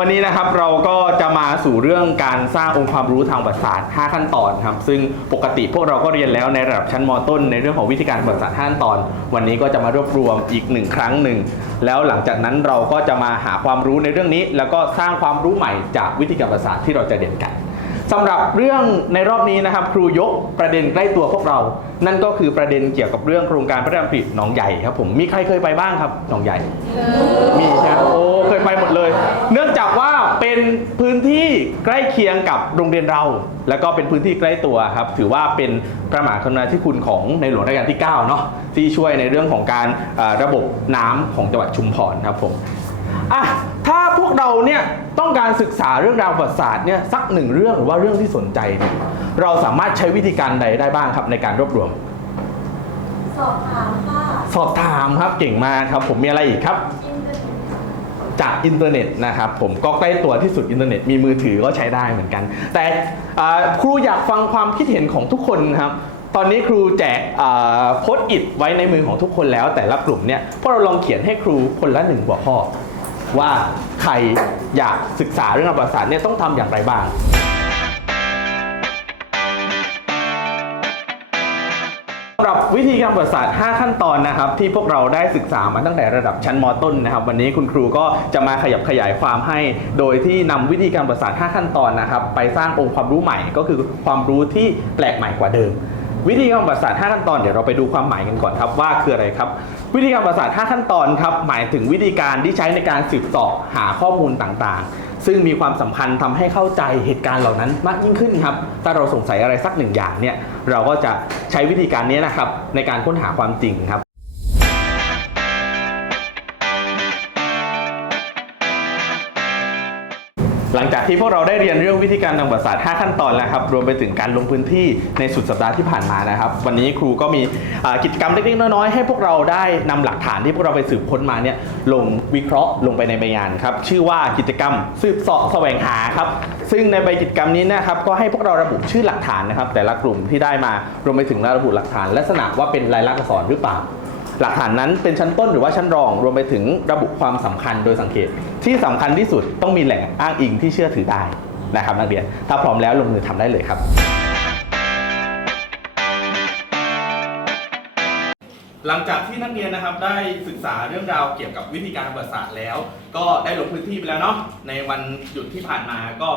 วันนี้นะครับเราก็จะมาสู่เรื่องการสร้างองค์ความรู้ทางประวัติศาสตร์ 5 ขั้นตอนครับซึ่งปกติพวกเราก็เรียนแล้วในระดับชั้นมต้น ในเรื่องของวิธีการประวัติศาสตร์5ขั้นตอน วันนี้ก็จะมารวบรวมอีกหนึ่งครั้งหนึ่งแล้วหลังจากนั้นเราก็จะมาหาความรู้ในเรื่องนี้ แล้วก็สร้างความรู้ใหม่จากวิธีการประวัติศาสตร์ที่เราจะเรียนกัน สำหรับเรื่องในรอบนี้นะครับ ครูยกประเด็นใกล้ตัวพวกเรา นั่นก็คือประเด็นเกี่ยวกับเรื่องโครงการพระราชดำริหนองใหญ่ครับผมมีใครเคยไปบ้างครับหนองใหญ่มีใช่ไหมโอ้เคยไปหมดเลย เนื่องจากว่าเป็นพื้นที่ใกล้เคียงกับโรงเรียนเรา แล้วก็เป็นพื้นที่ใกล้ตัวครับ ถือว่าเป็นพระมหากรุณาธิคุณของในหลวงรัชกาลที่9เนาะที่ช่วยในเรื่องของการระบบน้ำของจังหวัดชุมพรครับผม อะถ้าพวกเราเนี่ยต้องการศึกษาเรื่องราวประวัติศาสตร์เนี่ยสักหนึ่งเรื่องหรือว่าเรื่องที่สนใจเนี่ยเราสามารถใช้วิธีการใดได้บ้างครับในการรวบรวม สอบถามค่ะสอบถามครับเก่งมากครับ ผมมีอะไรอีกครับ อินเทอร์เน็ตจากอินเทอร์เน็ตนะครับผมก็ใกล้ตัวที่สุดอินเทอร์เน็ตมีมือถือก็ใช้ได้เหมือนกัน แต่อ่าครูอยากฟังความคิดเห็นของทุกคนครับ ตอนนี้ครูแจกโพสอิดไว้ในมือของทุกคนแล้วแต่ละกลุ่มเนี่ยพวกเราลองเขียนให้ครูคนละหนึ่งหัวข้อ ว่าใครอยากศึกษาเรื่องประวัติศาสตร์เนี่ยต้องทำอย่างไรบ้างสำหรับวิธีการประวัติศาสตร์ 5 ขั้นตอนนะครับ ที่พวกเราได้ศึกษามาตั้งแต่ระดับชั้นมต้นนะครับ วันนี้คุณครูก็จะมาขยับขยายความให้ โดยที่นำวิธีการประวัติศาสตร์ 5 ขั้นตอนนะครับ ไปสร้างองค์ความรู้ใหม่ก็คือความรู้ที่แปลกใหม่กว่าเดิม วิธีการประวัติศาสตร์5ขั้นตอนเดี๋ยวเราไปดูความหมายกันก่อนครับว่าคืออะไรครับ วิธีการประวัติศาสตร์5ขั้นตอนครับหมายถึงวิธีการที่ใช้ในการสืบสอบหาข้อมูลต่างๆ ซึ่งมีความสัมพันธ์ทำให้เข้าใจเหตุการณ์เหล่านั้นมากยิ่งขึ้นครับถ้าเราสงสัยอะไรสักหนึ่งอย่างเนี่ยเราก็จะใช้วิธีการนี้นะครับในการค้นหาความจริงครับ หลังจากที่พวกเราได้เรียนเรื่องวิธีการทางประวัติศาสตร์5ขั้นตอนแล้วครับ รวมไปถึงการลงพื้นที่ในสุดสัปดาห์ที่ผ่านมานะครับ วันนี้ครูก็มีกิจกรรมเล็กๆน้อยๆให้พวกเราได้นำหลักฐานที่พวกเราไปสืบค้นมาเนี่ยลงวิเคราะห์ลงไปในใบงานครับ ชื่อว่ากิจกรรมสืบเสาะแสวงหาครับ ซึ่งในใบกิจกรรมนี้นะครับก็ให้พวกเราระบุชื่อหลักฐานนะครับ แต่ละกลุ่มที่ได้มารวมไปถึงระบุหลักฐานลักษณะว่าเป็นลายลักษณ์อักษรหรือเปล่า หลักฐานนั้นเป็นชั้นต้นหรือว่าชั้นรองรวมไปถึงระบุความสำคัญโดยสังเกต ที่สำคัญที่สุดต้องมีแหล่งอ้างอิงที่เชื่อถือได้นะครับนักเรียน ถ้าพร้อมแล้วลงมือทำได้เลยครับหลังจากที่นักเรียนนะครับได้ศึกษาเรื่องราวเกี่ยวกับวิธีการประวัติศาสตร์แล้ว ก็ได้ลงพื้นที่ไปแล้วเนาะในวันหยุดที่ผ่านมาก็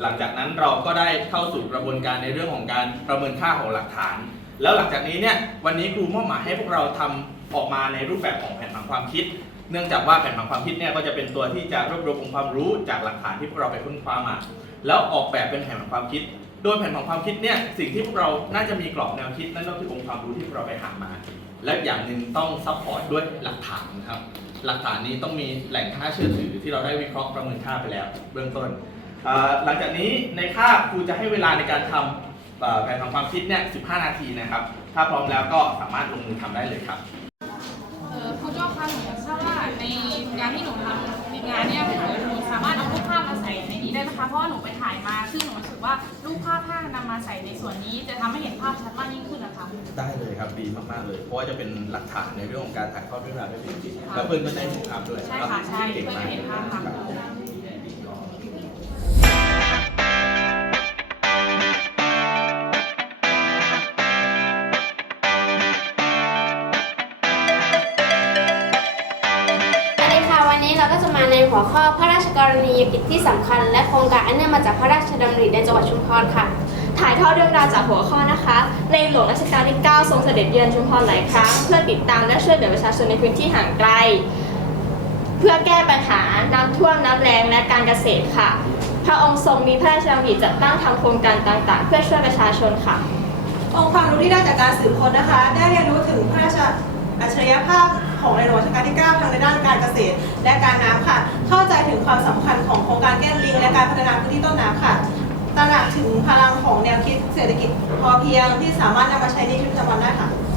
หลังจากนั้นเราก็ได้เข้าสู่กระบวนการในเรื่องของการประเมินค่าของหลักฐาน แล้วหลังจากนี้เนี่ยวันนี้ครูมอบหมายให้พวกเราทำออกมาในรูปแบบของแผนผังความคิด เนื่องจากว่าแผนผังความคิดเนี่ยก็จะเป็นตัวที่จะรวบรวมองค์ความรู้จากหลักฐานที่พวกเราไปค้นคว้ามา แล้วออกแบบเป็นแผนผังความคิด โดยแผนผังความคิดเนี่ยสิ่งที่พวกเราน่าจะมีกรอบแนวคิดนั่นก็คือองค์ความรู้ที่พวกเราไปหามา และอย่างหนึ่งต้องซัพพอร์ตด้วยหลักฐานครับหลักฐานนี้ต้องมีแหล่งค่าเชื่อถือที่เราได้วิเคราะห์ประเมินค่าไปแล้ว เบื้องต้น หลังจากนี้ในคาครูจะให้เวลาในการทำเอ่อ แผนผังความคิดเนี่ย 15 นาทีนะครับ ถ้าพร้อมแล้วก็สามารถลงมือทำได้เลยครับเอ่อครูโจ้คะหนูอยากทราบว่าในการที่หนูทำงานเนี่ยค่ะหนูสามารถเอารูปภาพมาใส่ในนี้ได้ไหมคะ เพราะว่าหนูไปถ่ายมาซึ่งหนูรู้สึกว่ารูปภาพถ้านำมาใส่ในส่วนนี้จะทำให้เห็นภาพชัดมากยิ่งขึ้นนะคะ ได้เลยครับดีมากๆเลย เพราะว่าจะเป็นหลักฐานในเรื่องของการถ่ายทอดเรื่องราวได้เป็นจริงแล้วเพื่อนก็ได้เห็นภาพด้วยใช่ค่ะใช่ก่งเพื่อนมากจะเห็นภาพค่ะส หัวข้อพระราชกรณียกิจที่สำคัญ และโครงการอันเนื่องมาจากพระราชดำริในจังหวัดชุมพรค่ะ ถ่ายทอดเรื่องราวจากหัวข้อนะคะ ในหลวงรัชกาลที่ 9 ทรงเสด็จเยือนชุมพรหลายครั้ง เพื่อติดตามและช่วยเหลือประชาชนในพื้นที่ห่างไกล เพื่อแก้ปัญหาน้ำท่วมน้ำแรงและการเกษตรค่ะ พระองค์ทรงมีพระราชดำริจัดตั้งทำโครงการต่างๆ เพื่อช่วยประชาชนค่ะ องค์ความรู้ที่ได้จากการสืบค้นนะคะ ได้เรียนรู้ถึงพระราช อัจฉริยภาพของในหลวงรัชกาลที่ 9 ทางในด้านการเกษตร และการน้ำค่ะ เข้าใจถึงความสำคัญของโครงการแก้ลิงและการพัฒนาพื้นที่ต้นน้ำค่ะตระหนักถึงพลังของแนวคิดเศรษฐกิจพอเพียงที่สามารถนำมาใช้ในชีวิตประจำวันได้ค่ะ